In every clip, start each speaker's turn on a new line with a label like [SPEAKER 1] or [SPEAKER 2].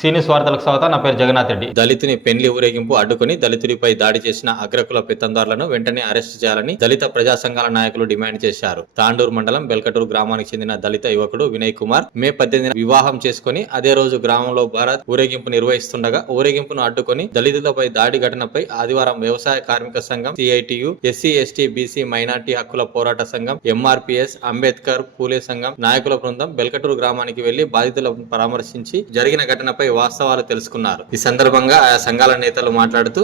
[SPEAKER 1] సీనియస్ వార్తలకు స్వాగతం నా పేరు జగన్నాథ్ రెడ్డి.
[SPEAKER 2] దళితుని పెండ్లి ఊరేగింపు అడ్డుకుని దళితుడిపై దాడి చేసిన అగ్రకుల పెత్తందారులను వెంటనే అరెస్టు చేయాలని దళిత ప్రజా సంఘాల నాయకులు డిమాండ్ చేశారు. తాండూరు మండలం బెల్కటూరు గ్రామానికి చెందిన దళిత యువకుడు వినయ్ కుమార్ మే పద్దెనిమిది వివాహం చేసుకుని అదే రోజు గ్రామంలో భారత్ ఊరేగింపు నిర్వహిస్తుండగా ఊరేగింపును అడ్డుకుని దళితులపై దాడి ఘటనపై ఆదివారం వ్యవసాయ కార్మిక సంఘం CITU SC ST BC minority హక్కుల పోరాట సంఘం ఎంఆర్పిఎస్ అంబేద్కర్ పూలే సంఘం నాయకుల బృందం బెల్కటూరు గ్రామానికి వెళ్ళి బాధితులను పరామర్శించి జరిగిన ఘటనపై వాస్తవాలు తెలుసుకున్నారు. ఈ సందర్భంగా ఆయా సంఘాల నేతలు మాట్లాడుతూ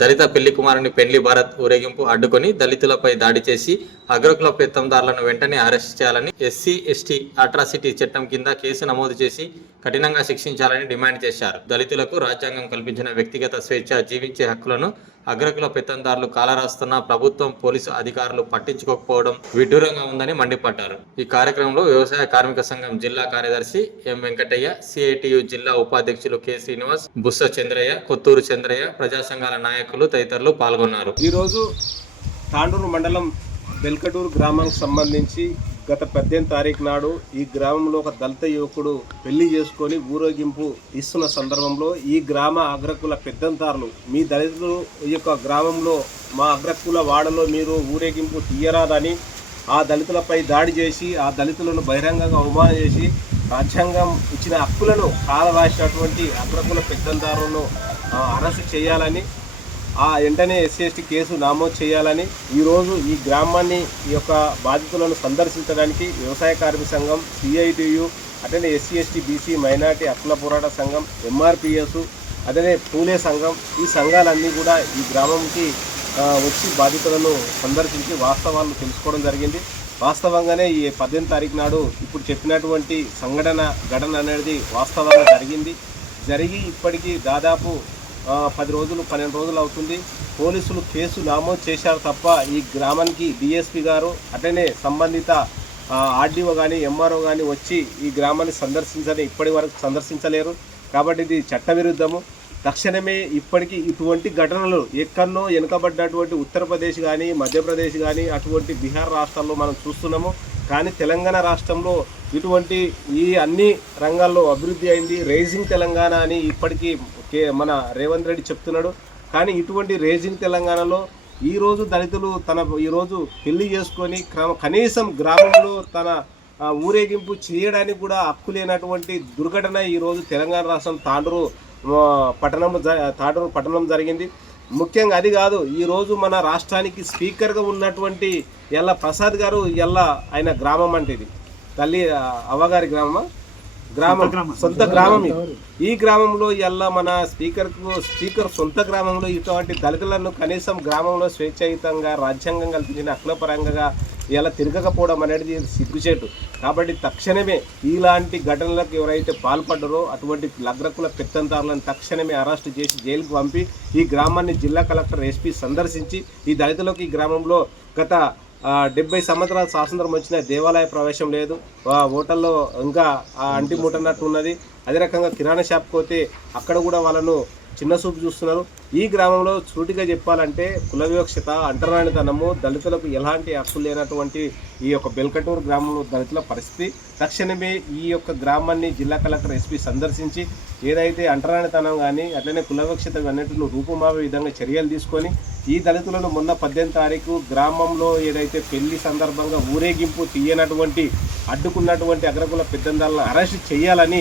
[SPEAKER 2] దళిత పెళ్ళి కుమారుని పెళ్ళి భారత్ ఊరేగింపు అడ్డుకొని దళితులపై దాడి చేసి అగ్రకుల పెత్తందారులను వెంటనే అరెస్ట్ చేయాలని ఎస్సీ ఎస్టీ అట్రాసిటీ చట్టం కింద కేసు నమోదు చేసి కఠినంగా శిక్షించాలని డిమాండ్ చేశారు. దళితులకు రాజ్యాంగం కల్పించిన వ్యక్తిగత స్వేచ్ఛ జీవించే హక్కులను అగ్రకుల పెత్తందారులు కాలరాస్తున్న ప్రభుత్వం పోలీసు అధికారులు పట్టించుకోకపోవడం విడ్డూరంగా ఉందని మండిపడ్డారు. ఈ కార్యక్రమంలో వ్యవసాయ కార్మిక సంఘం జిల్లా కార్యదర్శి ఎం వెంకటయ్య సిఐటియు జిల్లా ఉపాధ్యక్షులు కె శ్రీనివాస్ బుస్స చంద్రయ్య కొత్తూరు చంద్రయ్య ప్రజా సంఘాల నాయకులు తదితరులు పాల్గొన్నారు.
[SPEAKER 3] ఈరోజు తాండూరు మండలం బెల్కటూరు గ్రామానికి సంబంధించి గత పద్దెనిమిది తారీఖు నాడు ఈ గ్రామంలో ఒక దళిత యువకుడు పెళ్ళి చేసుకొని ఊరేగింపు ఇస్తున్న సందర్భంలో ఈ గ్రామ అగ్రకుల పెద్దంతారులు మీ దళితులు ఈ యొక్క గ్రామంలో మా అగ్రకుల వాడలో మీరు ఊరేగింపు తీయరాదని ఆ దళితులపై దాడి చేసి ఆ దళితులను బహిరంగంగా అవమానం చేసి రాజ్యాంగం ఇచ్చిన హక్కులను కాలరాసినటువంటి అగ్రకుల పెద్దంతారులను అరెస్టు చేయాలని ఆ వెంటనే ఎస్సీ ఎస్టీ కేసు నమోదు చేయాలని ఈరోజు ఈ గ్రామాన్ని ఈ యొక్క బాధితులను సందర్శించడానికి వ్యవసాయ కార్మిక సంఘం సిఐటియు అట్లనే ఎస్సీ ఎస్టీ బీసీ మైనార్టీ హక్కుల పోరాట సంఘం ఎంఆర్పిఎస్ అట్లనే పూలే సంఘం ఈ సంఘాలన్నీ కూడా ఈ గ్రామంకి వచ్చి బాధితులను సందర్శించి వాస్తవాలను తెలుసుకోవడం జరిగింది. వాస్తవంగానే ఈ పద్దెనిమిది తారీఖు నాడు ఇప్పుడు చెప్పినటువంటి సంఘటన ఘటన అనేది వాస్తవంగా జరిగింది. జరిగి ఇప్పటికీ దాదాపు పది రోజులు పన్నెండు రోజులు అవుతుంది. పోలీసులు కేసు నమోదు చేశారు తప్ప ఈ గ్రామానికి డిఎస్పి గారు అట్లనే సంబంధిత ఆర్డీఓ కానీ ఎంఆర్ఓ కానీ వచ్చి ఈ గ్రామాన్ని సందర్శించని ఇప్పటి వరకు సందర్శించలేరు. కాబట్టి ఇది చట్టవిరుద్ధము. తక్షణమే ఇప్పటికీ ఇటువంటి ఘటనలు ఎక్కడనో వెనుకబడ్డటువంటి ఉత్తరప్రదేశ్ కానీ మధ్యప్రదేశ్ కానీ అటువంటి బీహార్ రాష్ట్రాల్లో మనం చూస్తున్నాము. కానీ తెలంగాణ రాష్ట్రంలో ఇటువంటి ఈ అన్ని రంగాల్లో అభివృద్ధి అయింది. రేజింగ్ తెలంగాణ అని ఇప్పటికీ కే మన రేవంత్ రెడ్డి చెప్తున్నాడు. కానీ ఇటువంటి రేజింగ్ తెలంగాణలో ఈరోజు దళితులు తన ఈరోజు పెళ్ళి చేసుకొని క్రమ కనీసం గ్రామంలో తన ఊరేగింపు చేయడానికి కూడా హక్కు లేనటువంటి దుర్ఘటన ఈరోజు తెలంగాణ రాష్ట్రం తాండూరు ఆ, పట్టణంలో జ- తాండూరు పట్టణం జరిగింది. ముఖ్యంగా అది కాదు ఈరోజు మన రాష్ట్రానికి స్పీకర్గా ఉన్నటువంటి ఎల్ల ప్రసాద్ గారు ఎల్ల ఆయన గ్రామం అంటే ఇది. తల్లి అవ్వగారి గ్రామమా? గ్రామం సొంత గ్రామం. ఇది. ఈ గ్రామంలో ఎల్ల మన స్పీకర్కు స్పీకర్ సొంత గ్రామంలో ఇటువంటి దళితులను కనీసం గ్రామంలో స్వేచ్ఛాయుతంగా రాజ్యాంగం కల్పించిన అఖిలపరంగా ఇలా తిరగకపోవడం అనేది సిగ్గుచేటు. కాబట్టి తక్షణమే ఇలాంటి ఘటనలకు ఎవరైతే పాల్పడ్డారో అటువంటి లగ్రకుల పెత్తందారులను తక్షణమే అరెస్టు చేసి జైలుకు పంపి ఈ గ్రామాన్ని జిల్లా కలెక్టర్ ఎస్పీ సందర్శించి ఈ దళితులకు ఈ గ్రామంలో గత డెబ్బై సంవత్సరాల స్వాతంత్రం వచ్చిన దేవాలయ ప్రవేశం లేదు. ఆ, హోటల్లో ఇంకా ఆ అంటి ముట్టనట్టు ఉన్నది. అదే రకంగా కిరాణా షాప్కి పోతే అక్కడ కూడా వాళ్ళను చిన్న చూపు చూస్తున్నారు. ఈ గ్రామంలో సూటిగా చెప్పాలంటే కుల వివక్షత అంటరానితనము దళితులకు ఎలాంటి హక్కు లేనటువంటి ఈ యొక్క బెల్కటూరు గ్రామంలో దళితుల పరిస్థితి. తక్షణమే ఈ యొక్క గ్రామాన్ని జిల్లా కలెక్టర్ ఎస్పీ సందర్శించి ఏదైతే అంటరానితనం కానీ అట్లనే కుల వివక్షత అన్నింటిని రూపుమాపే విధంగా చర్యలు తీసుకొని ఈ దళితులను మొన్న పద్దెనిమిది తారీఖు గ్రామంలో ఏదైతే పెళ్ళి సందర్భంగా ఊరేగింపు తీయనటువంటి అడ్డుకున్నటువంటి అగ్రకుల పెద్దందాలను అరెస్ట్ చేయాలని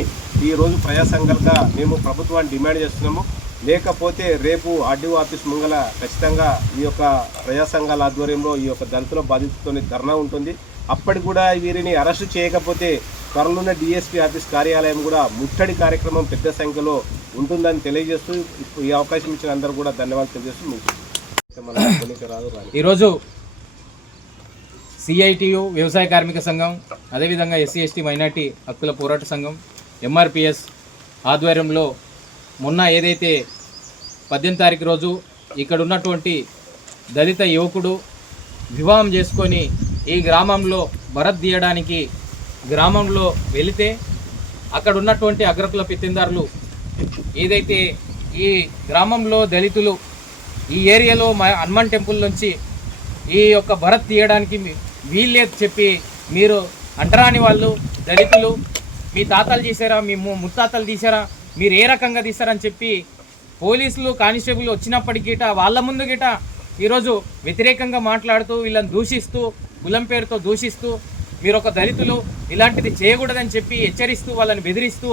[SPEAKER 3] ఈరోజు ప్రజాసంఘాలుగా మేము ప్రభుత్వాన్ని డిమాండ్ చేస్తున్నాము. లేకపోతే రేపు ఆర్డీఓ ఆఫీస్ ముంగల ఖచ్చితంగా ఈ యొక్క ప్రజా సంఘాల ఆధ్వర్యంలో ఈ యొక్క దళితుల బాధితులతో ధర్నా ఉంటుంది. అప్పటి కూడా వీరిని అరెస్టు చేయకపోతే త్వరలోనే డిఎస్పీ ఆఫీస్ కార్యాలయం కూడా ముట్టడి కార్యక్రమం పెద్ద సంఖ్యలో ఉంటుందని తెలియజేస్తూ ఈ అవకాశం ఇచ్చిన అందరూ కూడా ధన్యవాదాలు తెలియజేస్తూ
[SPEAKER 4] ఈరోజు సిఐటియు వ్యవసాయ కార్మిక సంఘం అదేవిధంగా ఎస్సీ ఎస్టీ మైనార్టీ హక్కుల పోరాట సంఘం ఎంఆర్పిఎస్ ఆధ్వర్యంలో మొన్న ఏదైతే పద్దెనిమిది తారీఖు రోజు ఇక్కడ ఉన్నటువంటి దళిత యువకుడు వివాహం చేసుకొని ఈ గ్రామంలో భరత్ తీయడానికి గ్రామంలో వెళితే అక్కడ ఉన్నటువంటి అగ్రకుల పెత్తిందారులు ఏదైతే ఈ గ్రామంలో దళితులు ఈ ఏరియాలో మా హనుమాన్ టెంపుల్ నుంచి ఈ యొక్క భరత్ తీయడానికి వీల్లేదు చెప్పి మీరు అంటరాని వాళ్ళు దళితులు మీ తాతలు తీసారా మీ ముత్తాతలు తీసారా మీరు ఏ రకంగా తీసారని చెప్పి పోలీసులు కానిస్టేబుల్ వచ్చినప్పటికీట వాళ్ళ ముందు గిట ఈరోజు వ్యతిరేకంగా మాట్లాడుతూ వీళ్ళని దూషిస్తూ గులం పేరుతో దూషిస్తూ మీరు ఒక దళితులు ఇలాంటిది చేయకూడదని చెప్పి హెచ్చరిస్తూ వాళ్ళని బెదిరిస్తూ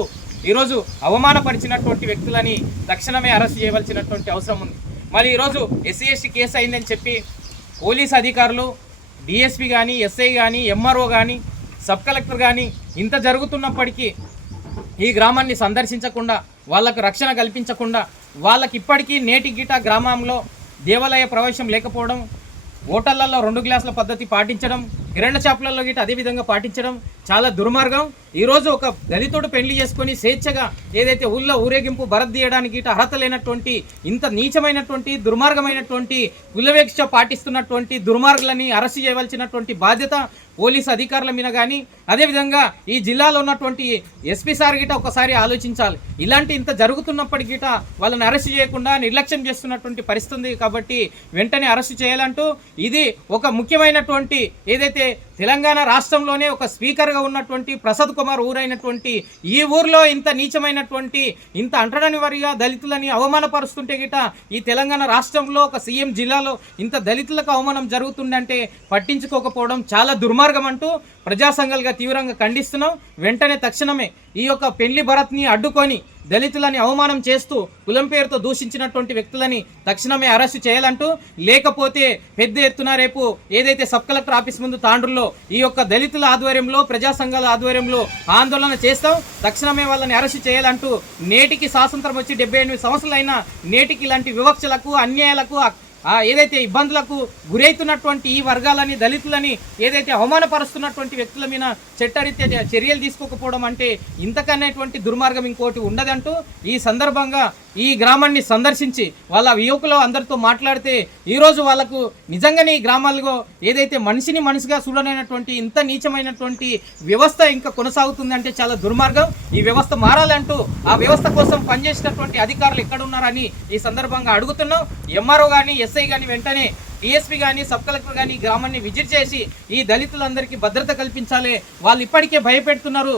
[SPEAKER 4] ఈరోజు అవమానపరిచినటువంటి వ్యక్తులని తక్షణమే అరెస్ట్ చేయవలసినటువంటి అవసరం ఉంది. మరి ఈరోజు ఎస్సీ ఎస్టీ కేసు అయిందని చెప్పి పోలీస్ అధికారులు డిఎస్పి కానీ ఎస్ఐ కానీ ఎంఆర్ఓ కానీ సబ్ కలెక్టర్ కానీ ఇంత జరుగుతున్నప్పటికీ ఈ గ్రామాన్ని సందర్శించకుండా వాళ్ళకు రక్షణ కల్పించకుండా వాళ్ళకి ఇప్పటికీ నేటి గిట గ్రామంలో దేవాలయ ప్రవేశం లేకపోవడం హోటళ్ళలో రెండు గ్లాసుల పద్ధతి పాటించడం కిరణ షాపులలో గిట అదే విధంగా పాటించడం చాలా దుర్మార్గం. ఈరోజు ఒక దళితుడు పెళ్ళి చేసుకొని స్వేచ్ఛగా ఏదైతే ఊళ్ళో ఊరేగింపు భరత్ తీయడానికి అర్హత లేనటువంటి ఇంత నీచమైనటువంటి దుర్మార్గమైనటువంటి కులవేక్ష పాటిస్తున్నటువంటి దుర్మార్గులని అరెస్ట్ చేయవలసినటువంటి బాధ్యత పోలీసు అధికారుల మీద కానీ అదేవిధంగా ఈ జిల్లాలో ఉన్నటువంటి ఎస్పీ సార్ గిట ఒకసారి ఆలోచించాలి. ఇలాంటి ఇంత జరుగుతున్నప్పటి గిట వాళ్ళని అరెస్ట్ చేయకుండా నిర్లక్ష్యం చేస్తున్నటువంటి పరిస్థితి కాబట్టి వెంటనే అరెస్ట్ చేయాలంటూ ఇది ఒక ముఖ్యమైనటువంటి ఏదైతే తెలంగాణ రాష్ట్రంలోనే ఒక స్పీకర్గా ఉన్నటువంటి ప్రసాద్ కుమార్ ఊరైనటువంటి ఈ ఊర్లో ఇంత నీచమైనటువంటి ఇంత అంటడని వారిగా దళితులని అవమానపరుస్తుంటే గిట ఈ తెలంగాణ రాష్ట్రంలో ఒక సీఎం జిల్లాలో ఇంత దళితులకు అవమానం జరుగుతుందంటే పట్టించుకోకపోవడం చాలా దుర్మార్గం అంటూ ప్రజాసంఘాలుగా తీవ్రంగా ఖండిస్తున్నాం. వెంటనే తక్షణమే ఈ యొక్క పెళ్ళి భరత్ని అడ్డుకొని దళితులని అవమానం చేస్తూ కులం పేరుతో దూషించినటువంటి వ్యక్తులని తక్షణమే అరెస్టు చేయాలంటూ లేకపోతే పెద్ద ఎత్తున రేపు ఏదైతే సబ్ కలెక్టర్ ఆఫీస్ ముందు తాండ్రుల్లో ఈ యొక్క దళితుల ఆధ్వర్యంలో ప్రజా సంఘాల ఆధ్వర్యంలో ఆందోళన చేస్తాం తక్షణమే వాళ్ళని అరెస్టు చేయాలంటూ నేటికి స్వాతంత్రం వచ్చి డెబ్బై ఎనిమిది సంవత్సరాలైన నేటికి ఇలాంటి వివక్షలకు అన్యాయాలకు ఏదైతే ఇబ్బందులకు గురైతున్నటువంటి ఈ వర్గాలని దళితులని ఏదైతే అవమానపరుస్తున్నటువంటి వ్యక్తుల మీద చట్టరీత్యా చర్యలు తీసుకోకపోవడం అంటే ఇంతకనేటువంటి దుర్మార్గం ఇంకోటి ఉండదంటూ ఈ సందర్భంగా ఈ గ్రామాన్ని సందర్శించి వాళ్ళ యువకులు అందరితో మాట్లాడితే ఈరోజు వాళ్ళకు నిజంగానే ఈ గ్రామాల్లో ఏదైతే మనిషిని మనిషిగా చూడనైనటువంటి ఇంత నీచమైనటువంటి వ్యవస్థ ఇంకా కొనసాగుతుందంటే చాలా దుర్మార్గం. ఈ వ్యవస్థ మారాలంటూ ఆ వ్యవస్థ కోసం పనిచేసినటువంటి అధికారులు ఎక్కడున్నారని ఈ సందర్భంగా అడుగుతున్నాం. ఎంఆర్ఓ కానీ ఎస్ఐ కానీ వెంటనే డిఎస్పీ కానీ సబ్ కలెక్టర్ కానీ గ్రామాన్ని విజిట్ చేసి ఈ దళితులందరికీ భద్రత కల్పించాలి. వాళ్ళు ఇప్పటికే భయపెడుతున్నారు.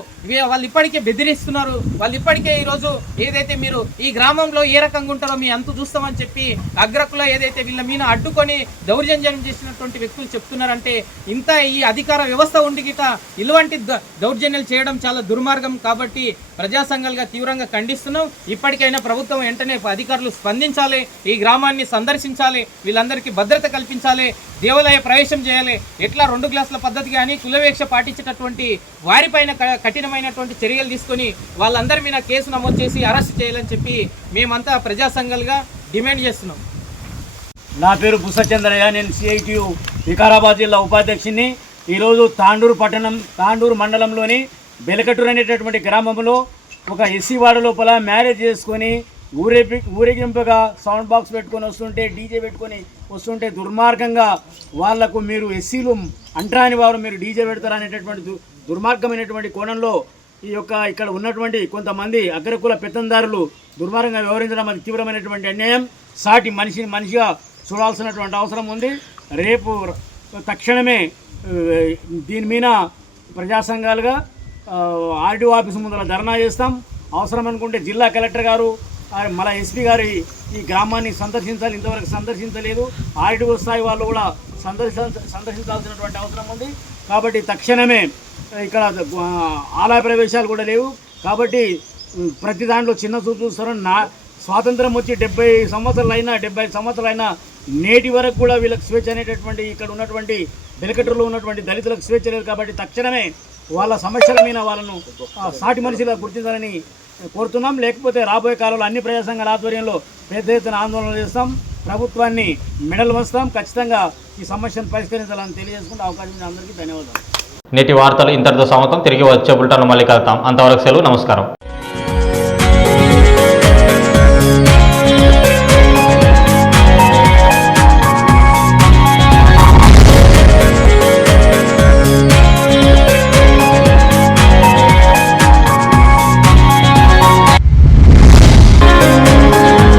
[SPEAKER 4] వాళ్ళు ఇప్పటికే బెదిరిస్తున్నారు. వాళ్ళు ఇప్పటికే ఈరోజు ఏదైతే మీరు ఈ గ్రామంలో ఏ రకంగా ఉంటారో మీ అంతు చూస్తామని చెప్పి అగ్రకుల ఏదైతే వీళ్ళ మీద అడ్డుకొని దౌర్జన్యం చేసినటువంటి వ్యక్తులు చెప్తున్నారంటే ఇంత ఈ అధికార వ్యవస్థ ఉండి గిట ఇలాంటి ద- దౌర్జన్యాలు చేయడం చాలా దుర్మార్గం కాబట్టి ప్రజా సంఘాలుగా తీవ్రంగా ఖండిస్తున్నాం. ఇప్పటికైనా ప్రభుత్వం వెంటనే అధికారులు స్పందించాలి. ఈ గ్రామాన్ని సందర్శించాలి. వీళ్ళందరికీ భద్రత కల్పించాలి. దేవాలయ ప్రవేశం చేయాలి. ఎట్లా రెండు గ్లాసుల పద్ధతి కానీ కులవేక్ష పాటించేటటువంటి వారిపైన క- కఠినమైనటువంటి చర్యలు తీసుకొని వాళ్ళందరి మీద కేసు నమోదు చేసి అరెస్ట్ చేయాలని చెప్పి మేమంతా ప్రజా సంఘాలుగా డిమాండ్ చేస్తున్నాం.
[SPEAKER 5] నా పేరు బుసచంద్రయ్య. నేను సిఐటియు వికారాబాద్ జిల్లా ఉపాధ్యక్షుని ఈరోజు తాండూరు పట్టణం తాండూరు మండలంలోని బెలకటూరు అనేటటువంటి గ్రామంలో ఒక ఎస్సీ వాడ లోపల మ్యారేజ్ చేసుకొని ఊరేపి ఊరేగింపుగా సౌండ్ బాక్స్ పెట్టుకొని వస్తుంటే డీజే పెట్టుకొని వస్తుంటే దుర్మార్గంగా వాళ్ళకు మీరు ఎస్సీలు అంటరాని వారు మీరు డీజే పెడతారు అనేటటువంటి దు- దుర్మార్గమైనటువంటి కోణంలో ఈ యొక్క ఇక్కడ ఉన్నటువంటి కొంతమంది అగ్రకుల పెత్తందారులు దుర్మార్గంగా వ్యవహరించడం అది తీవ్రమైనటువంటి అన్యాయం. సాటి మనిషిని మనిషిగా చూడాల్సినటువంటి అవసరం ఉంది. రేపు తక్షణమే దీని మీద ప్రజా సంఘాలుగా ఆర్డీఓ ఆఫీస్ ముందర ధర్నా చేస్తాం. అవసరం అనుకుంటే జిల్లా కలెక్టర్ గారు ఆ, మన ఎస్పీ గారి ఈ గ్రామాన్ని సందర్శించాలి ఇంతవరకు సందర్శించలేదు. ఆర్డీఓ స్థాయి వాళ్ళు కూడా సందర్శించ సందర్శించాల్సినటువంటి అవసరం ఉంది. కాబట్టి తక్షణమే ఇక్కడ ఆలయ ప్రవేశాలు కూడా లేవు. కాబట్టి ప్రతి దాంట్లో చిన్న చూపు చూస్తారు నా స్వాతంత్రం వచ్చి డెబ్బై సంవత్సరాలైనా డెబ్బై సంవత్సరాలైనా నేటి వరకు కూడా వీళ్ళకి స్వేచ్ఛ అనేటటువంటి ఇక్కడ ఉన్నటువంటి వెలకటూరులో ఉన్నటువంటి దళితులకు స్వేచ్ఛ లేదు కాబట్టి తక్షణమే వాళ్ళ సమస్యల మీద వాళ్ళను సాటి మనిషిగా గుర్తించాలని కోరుతున్నాం. లేకపోతే రాబోయే కాలంలో అన్ని ప్రజా సంఘాల ఆధ్వర్యంలో పెద్ద ఎత్తున ఆందోళన చేస్తాం. ప్రభుత్వాన్ని మెడల్ వస్తాం ఖచ్చితంగా ఈ సమస్యను పరిష్కరించాలని తెలియజేసుకుంటే అవకాశం అందరికీ ధన్యవాదాలు.
[SPEAKER 1] నేటి వార్తలు ఇంతటితో సమతం తిరిగి వచ్చే బులెటిన్లు మళ్ళీ కలుతాం అంతవరకు సెలవు. నమస్కారం.